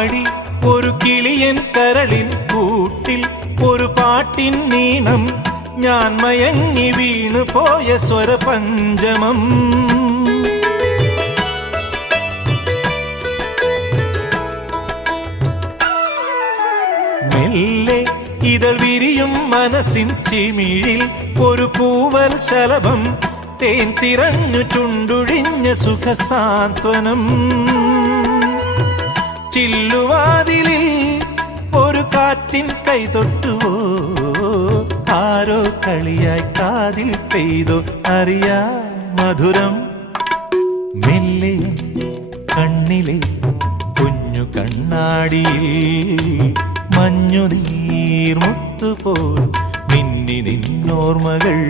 പാടി ഒരു കിളിയൻ കരളിൻ കൂട്ടിൽ ഒരു പാട്ടിൻ നീണം ഞാൻ മയങ്ങി വീണു പോയ സ്വരപഞ്ചമം മെല്ലെ ഇതൾ വിരിയും മനസ്സിൻ ചിമിഴിൽ ഒരു പൂവൽ ശലഭം തേൻ തിരഞ്ഞു ചുണ്ടുഴിഞ്ഞ സുഖസാന്ത്വനം ചില്ലുവാതിലിൽ ഒരു കാറ്റിൻ കൈതൊട്ടുവോ ആരോ കളിയായി കാതിൽ പെയ്തോ അറിയാ മധുരം മെല്ലെ കണ്ണിലെ കുഞ്ഞു കണ്ണാടിയിൽ മഞ്ഞുനീർമുത്തുപോൽ മിന്നി നിന്നോർമ്മകൾ